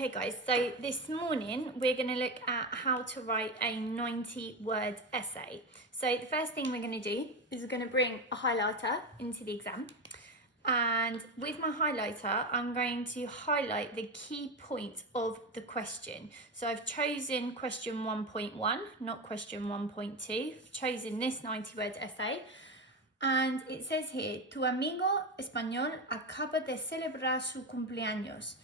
Okay guys, so this morning we're going to look at how to write a 90-word essay. So the first thing we're going to do is we're going to bring a highlighter into the exam. And with my highlighter, I'm going to highlight the key points of the question. So I've chosen question 1.1, not question 1.2. I've chosen this 90-word essay. And it says here, tu amigo español acaba de celebrar su cumpleaños.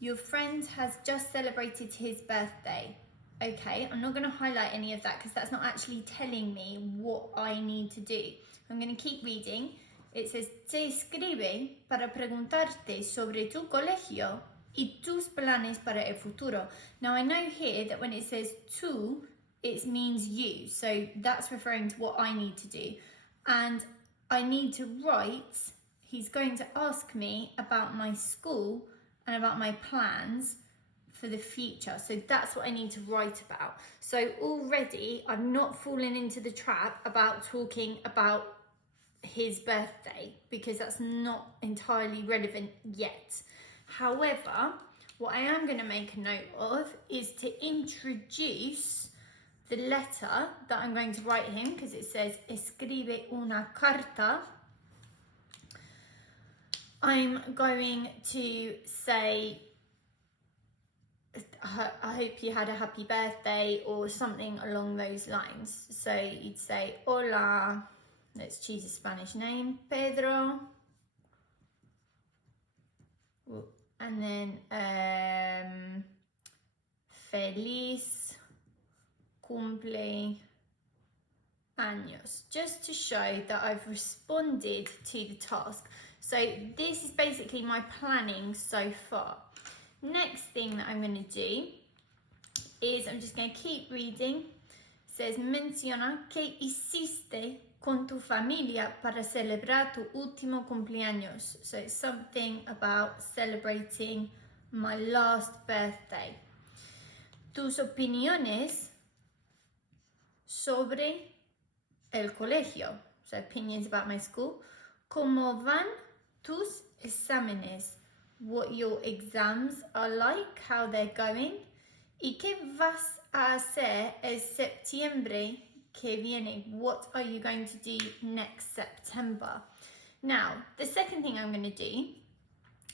Your friend has just celebrated his birthday. Okay, I'm not going to highlight any of that because that's not actually telling me what I need to do. I'm going to keep reading. It says, te escribe para preguntarte sobre tu colegio y tus planes para el futuro. Now I know here that when it says tu, it means you. So that's referring to what I need to do. And I need to write, he's going to ask me about my school and about my plans for the future. So that's what I need to write about. So already I've not fallen into the trap about talking about his birthday because that's not entirely relevant yet. However, what I am going to make a note of is to introduce the letter that I'm going to write him, because it says escribe una carta. I'm going to say, I hope you had a happy birthday or something along those lines. So you'd say, hola, let's choose a Spanish name, Pedro. And then feliz cumple años, just to show that I've responded to the task. So this is basically my planning so far. Next thing that I'm going to do is I'm just going to keep reading. It says, menciona que hiciste con tu familia para celebrar tu último cumpleaños. So it's something about celebrating my last birthday. Tus opiniones sobre el colegio. So opinions about my school. ¿Cómo van tus exámenes? What your exams are like, how they're going. ¿Y qué vas a hacer el septiembre que viene? What are you going to do next September? Now, the second thing I'm going to do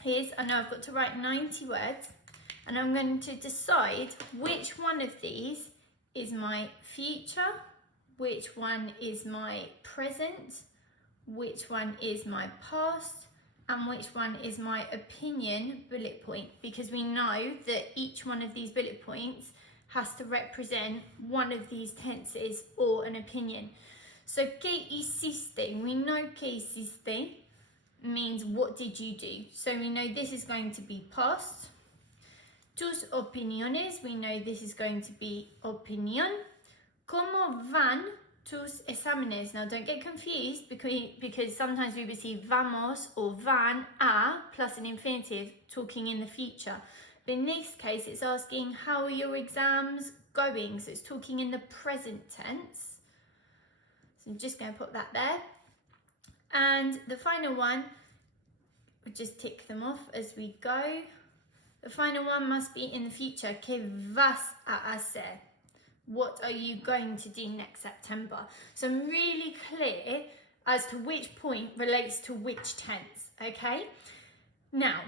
is, I know I've got to write 90 words, and I'm going to decide which one of these is my future, which one is my present, which one is my past, and which one is my opinion bullet point, because we know that each one of these bullet points has to represent one of these tenses or an opinion. So, ¿qué hiciste? We know ¿qué hiciste means what did you do? So we know this is going to be past. Tus opiniones, we know this is going to be opinion. ¿Cómo van tus exámenes? Now don't get confused because sometimes we receive vamos or van a plus an infinitive talking in the future. But in this case, it's asking how are your exams going? So it's talking in the present tense. So I'm just going to put that there. And the final one, we'll just tick them off as we go. The final one must be in the future. ¿Qué vas a hacer? What are you going to do next September? So I'm really clear as to which point relates to which tense, okay? Now,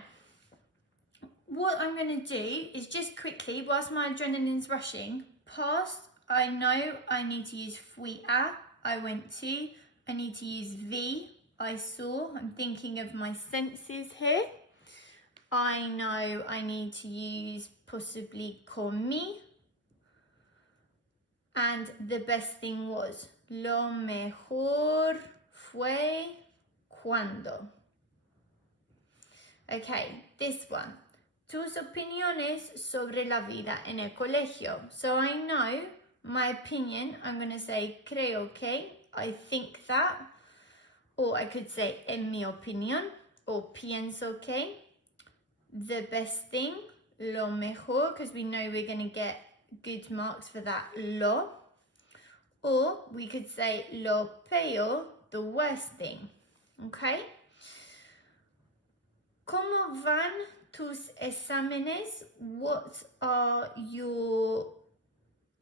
what I'm going to do is just quickly, whilst my adrenaline's rushing, past, I know I need to use fui a, I went to. I need to use vi, I saw. I'm thinking of my senses here. I know I need to use possibly comí. And the best thing was, lo mejor fue cuando. Okay, this one. Tus opiniones sobre la vida en el colegio. So I know my opinion, I'm going to say creo que, I think that. Or I could say en mi opinión, or pienso que. The best thing, lo mejor, because we know we're going to get good marks for that lo. Or we could say lo peor, the worst thing. Okay? ¿Cómo van tus exámenes? What are your...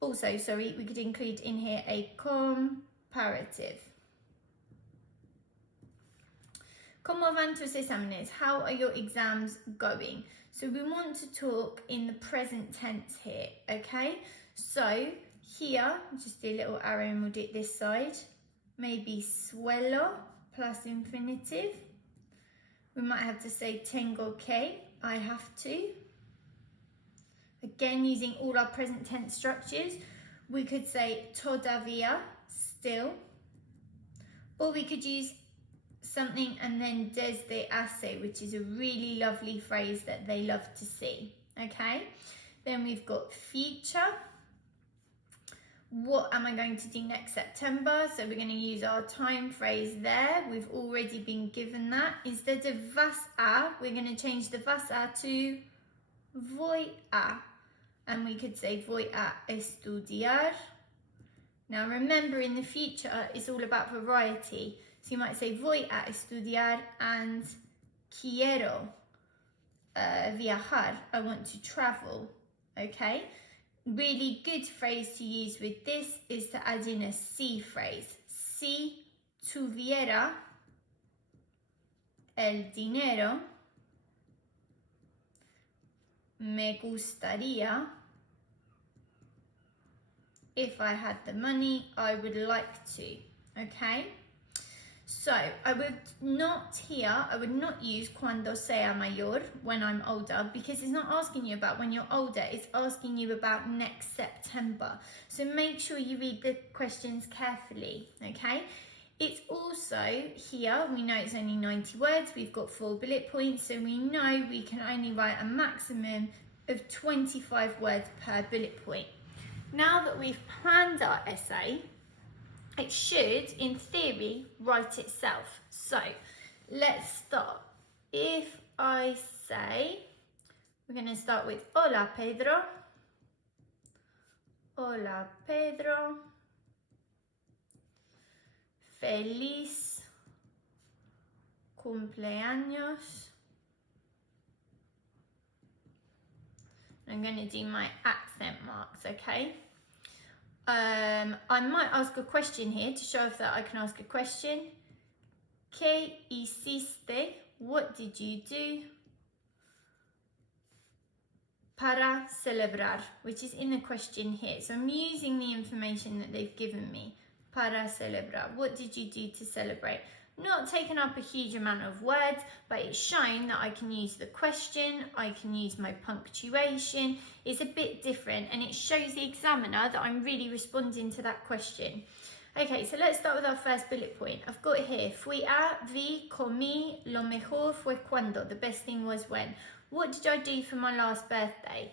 Also, sorry, we could include in here a comparative. ¿Cómo van tus exámenes? How are your exams going? So we want to talk in the present tense here, okay? So here, just do a little arrow and we'll do it this side. Maybe suelo plus infinitive. We might have to say tengo que, I have to. Again, using all our present tense structures, we could say todavía, still. Or we could use something and then desde hace, which is a really lovely phrase that they love to see, okay? Then we've got future. What am I going to do next September? So we're going to use our time phrase there. We've already been given that. Instead of vas a, we're going to change the vas a to voy a. And we could say voy a estudiar. Now remember, in the future, it's all about variety. So you might say voy a estudiar and quiero viajar. I want to travel, okay? Really good phrase to use with this is to add in a si phrase. Si tuviera el dinero, me gustaría. If I had the money, I would like to, okay? So I would not use cuando sea mayor, when I'm older, because it's not asking you about when you're older, it's asking you about next September. So make sure you read the questions carefully, okay? It's also here, we know it's only 90 words, we've got 4 bullet points, so we know we can only write a maximum of 25 words per bullet point. Now that we've planned our essay, it should, in theory, write itself. So let's start. If I say, we're going to start with Hola Pedro. Hola Pedro. Feliz cumpleaños. I'm going to do my accent marks, okay? I might ask a question here to show off that I can ask a question. ¿Qué hiciste? What did you do? Para celebrar, which is in the question here. So I'm using the information that they've given me. Para celebrar. What did you do to celebrate? Not taken up a huge amount of words, but it's shown that I can use the question, I can use my punctuation. It's a bit different and it shows the examiner that I'm really responding to that question. Okay, so let's start with our first bullet point. I've got here, fui a, vi, comí, lo mejor fue cuando. The best thing was when. What did I do for my last birthday?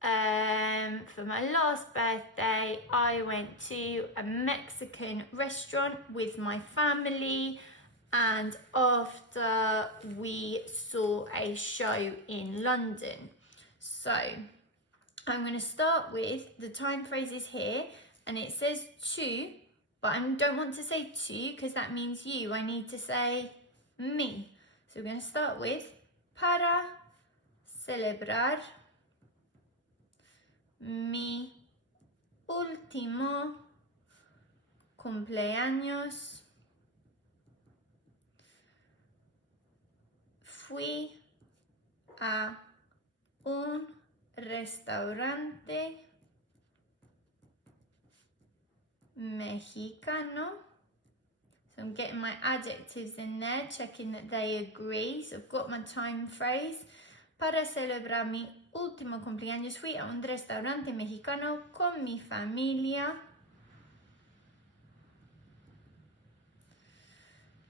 For my last birthday, I went to a Mexican restaurant with my family. And after we saw a show in London. So I'm going to start with the time phrases here, and it says to, but I don't want to say to because that means you. I need to say me. So we're going to start with para celebrar mi último cumpleaños. Fui a un restaurante mexicano. So I'm getting my adjectives in there, checking that they agree. So I've got my time phrase. Para celebrar mi último cumpleaños fui a un restaurante mexicano con mi familia.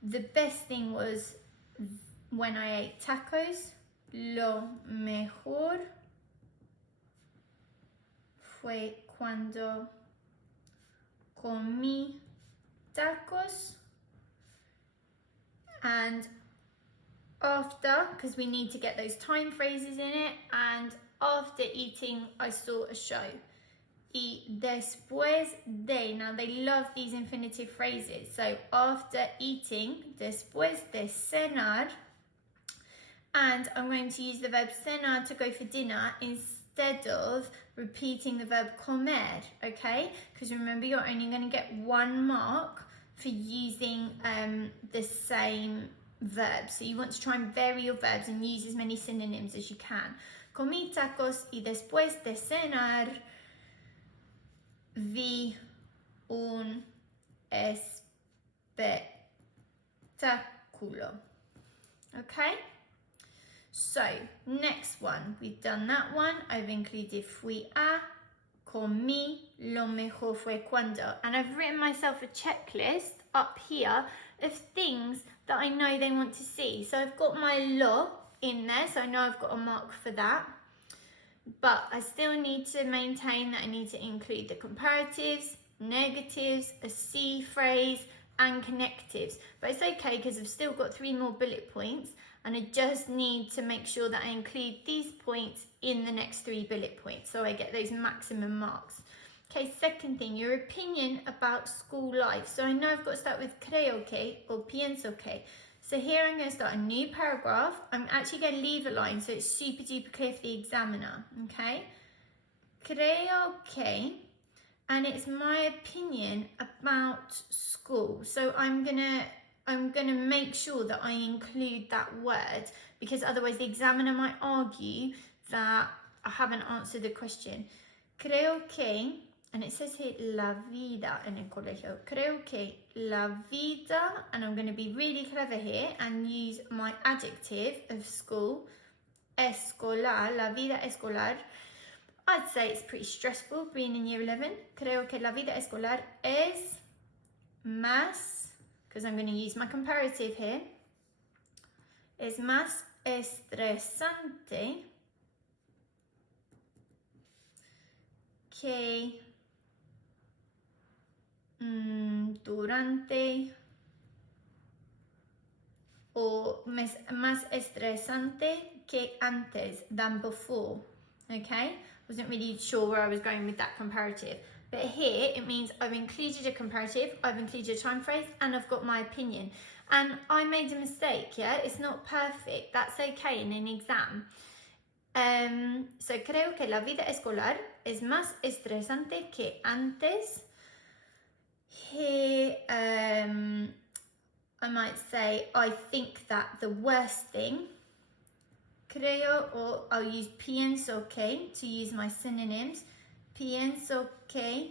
The best thing was when I ate tacos. Lo mejor fue cuando comí tacos. And after, because we need to get those time phrases in it, and after eating I saw a show. Y después de, now they love these infinitive phrases. So after eating, después de cenar, And I'm going to use the verb cenar to go for dinner instead of repeating the verb comer, okay? Because remember, you're only going to get 1 mark for using the same verb. So you want to try and vary your verbs and use as many synonyms as you can. Comí tacos y después de cenar vi un espectáculo. Okay? So, next one. We've done that one. I've included fui a, comí, lo mejor fue cuando. And I've written myself a checklist up here of things that I know they want to see. So I've got my lo in there, so I know I've got a mark for that. But I still need to maintain that I need to include the comparatives, negatives, a C phrase, and connectives. But it's okay because I've still got 3 more bullet points, and I just need to make sure that I include these points in the next 3 bullet points so I get those maximum marks. Okay, second thing, your opinion about school life. So I know I've got to start with creo que or pienso que. So here I'm going to start a new paragraph. I'm actually going to leave a line so it's super duper clear for the examiner, okay? Creo que, and it's my opinion about school. So I'm gonna make sure that I include that word, because otherwise the examiner might argue that I haven't answered the question. Creo que, and it says here la vida en el colegio. Creo que la vida, and I'm going to be really clever here and use my adjective of school, escolar, la vida escolar. I'd say it's pretty stressful being in year 11. Creo que la vida escolar es más, because I'm going to use my comparative here, es más estresante que durante o más estresante que antes, than before. Okay, wasn't really sure where I was going with that comparative, but here it means I've included a comparative, I've included a time phrase, and I've got my opinion. And I made a mistake, yeah, it's not perfect, that's okay in an exam. So creo que la vida escolar es más estresante que antes. Here, I might say, I think that the worst thing, creo, or I'll use pienso que to use my synonyms. Pienso que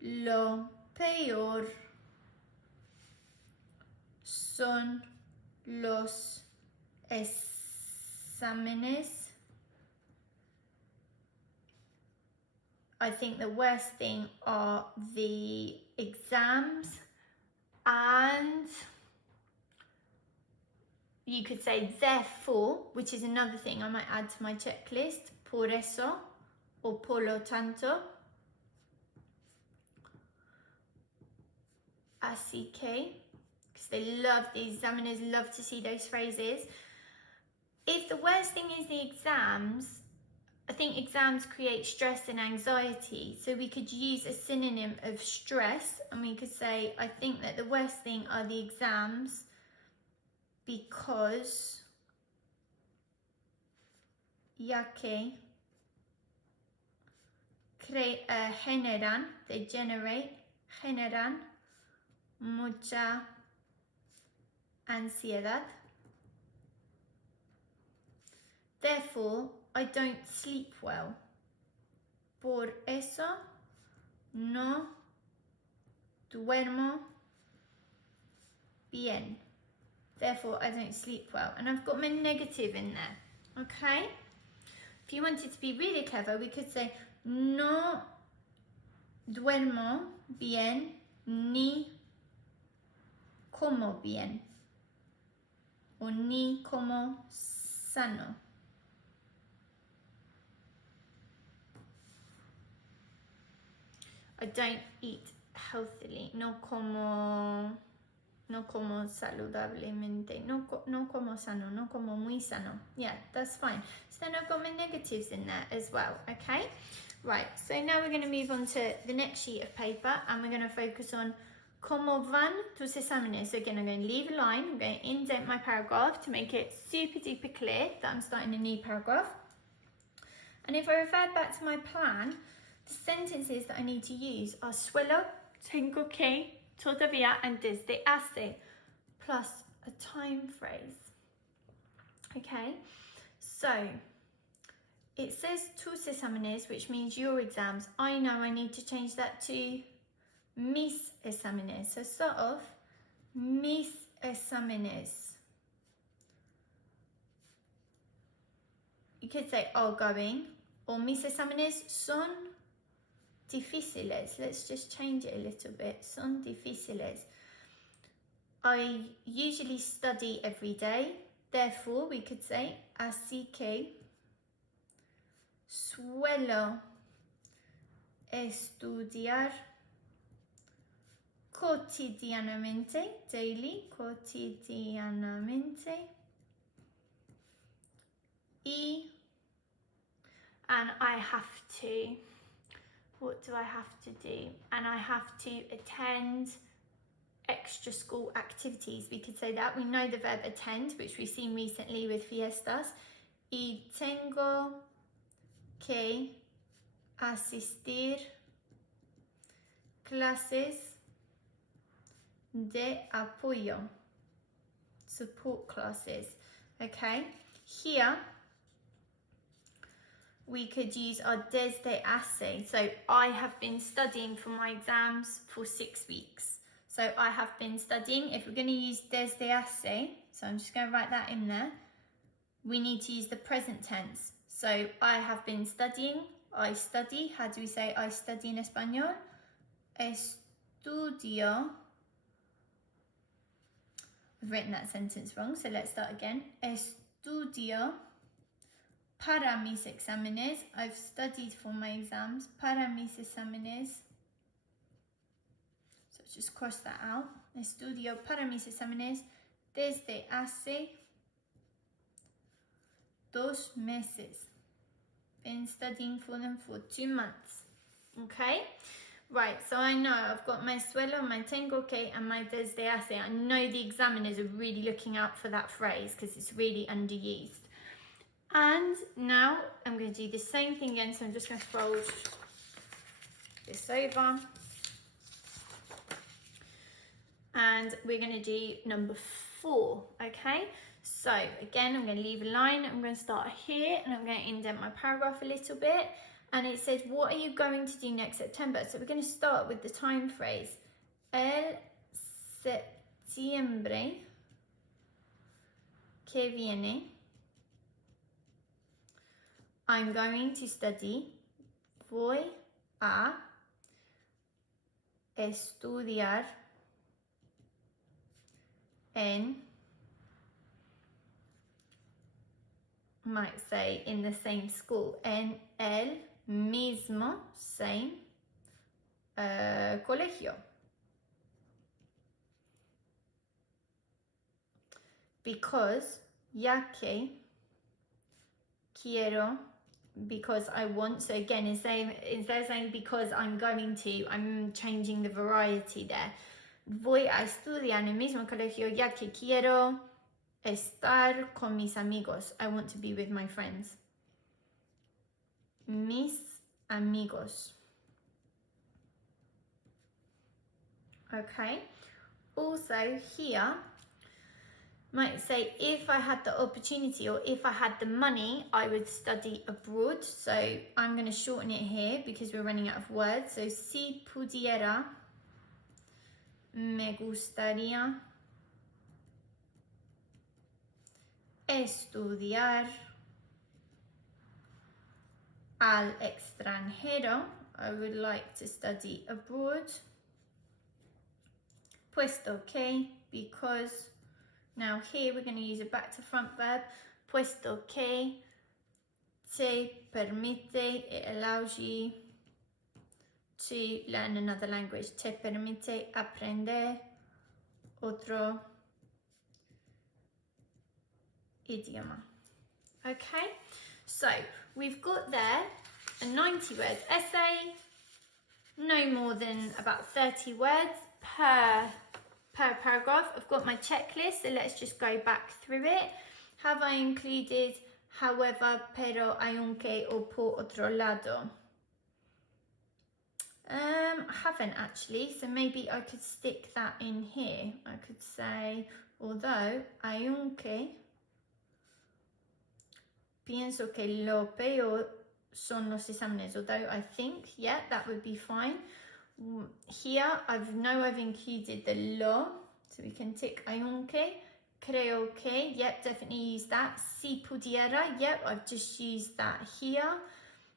lo peor son los exámenes. I think the worst thing are the exams, and you could say therefore, which is another thing I might add to my checklist, por eso or por lo tanto. Así que, because the examiners love to see those phrases. If the worst thing is the exams, I think exams create stress and anxiety, so we could use a synonym of stress, and we could say, I think that the worst thing are the exams because ya que generan mucha ansiedad. Therefore, I don't sleep well. Por eso no duermo bien. Therefore, I don't sleep well. And I've got my negative in there, okay? If you wanted to be really clever, we could say no duermo bien ni como bien, o ni como sano. I don't eat healthily, no como saludablemente, no como sano, no como muy sano. Yeah, that's fine. So then I've got my negatives in there as well, okay? Right, so now we're going to move on to the next sheet of paper, and we're going to focus on ¿Cómo van tus exámenes? So again, I'm going to leave a line. I'm going to indent my paragraph to make it super duper clear that I'm starting a new paragraph. And if I refer back to my plan, the sentences that I need to use are suelo, tengo que, todavía, and desde hace, plus a time phrase. Okay, so it says tus exámenes, which means your exams. I know I need to change that to mis exámenes. So start off, mis exámenes. You could say going, or mis exámenes son difíciles. Let's just change it a little bit. Son difíciles. I usually study every day. Therefore, we could say, así que suelo estudiar cotidianamente, daily, cotidianamente. And I have to, what do I have to do? And I have to attend extra school activities. We could say that. We know the verb attend, which we've seen recently with fiestas. Y tengo que asistir clases de apoyo, support classes. Okay, here we could use our desde hace. So I have been studying for my exams for 6 weeks. So I have been studying. If we're going to use desde hace, so I'm just going to write that in there, we need to use the present tense. So I have been studying, I study. How do we say I study in español? Estudio. I've written that sentence wrong, so let's start again. Estudio para mis exámenes. I've studied for my exams. Para mis exámenes. So just cross that out. Estudio para mis exámenes desde hace 2 meses. Been studying for them for 2 months. Okay? Right, so I know I've got my suelo, my tengo que, and my desde hace. I know the examiners are really looking out for that phrase because it's really underused. And now I'm going to do the same thing again, so I'm just going to fold this over. And we're going to do number 4, okay? So again, I'm going to leave a line. I'm going to start here and I'm going to indent my paragraph a little bit. And it says, what are you going to do next September? So we're going to start with the time phrase. El septiembre que viene, I'm going to study. Voy a estudiar en, might say in the same school, en el mismo, same, colegio. Because, ya que, quiero, because I want. So again, instead of saying because I'm going to, I'm changing the variety there. Voy a estudiar en el mismo colegio ya que quiero estar con mis amigos. I want to be with my friends. Mis amigos. Okay. Also here, might say if I had the opportunity or if I had the money, I would study abroad. So I'm going to shorten it here because we're running out of words. So si pudiera, me gustaría estudiar al extranjero. I would like to study abroad. Puesto que, because. Now here we're going to use a back to front verb. Puesto que te permite, it allows you to learn another language. Te permite aprender otro idioma. Okay, so we've got there a 90 word essay, no more than about 30 words per paragraph. I've got my checklist, so let's just go back through it. Have I included however, pero, aunque, or por otro lado? I haven't actually, so maybe I could stick that in here. I could say, although, aunque, pienso que lo peor son los exámenes, although I think, yeah, that would be fine. Here, I've included the lo, so we can tick aunque, creo que, yep, definitely use that. Si pudiera, yep, I've just used that here.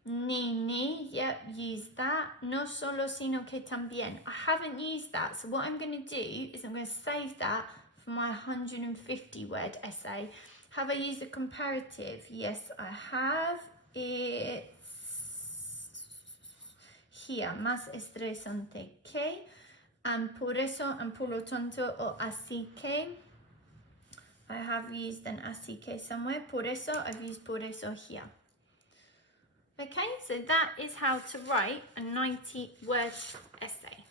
Ni, yep, use that. No solo, sino que también. I haven't used that, so what I'm going to do is I'm going to save that for my 150 word essay. Have I used a comparative? Yes, I have. It's here, más estresante que, and por eso, and por lo tanto, or así que. I have used an así que somewhere. Por eso, I've used por eso here. Okay, so that is how to write a 90-word essay.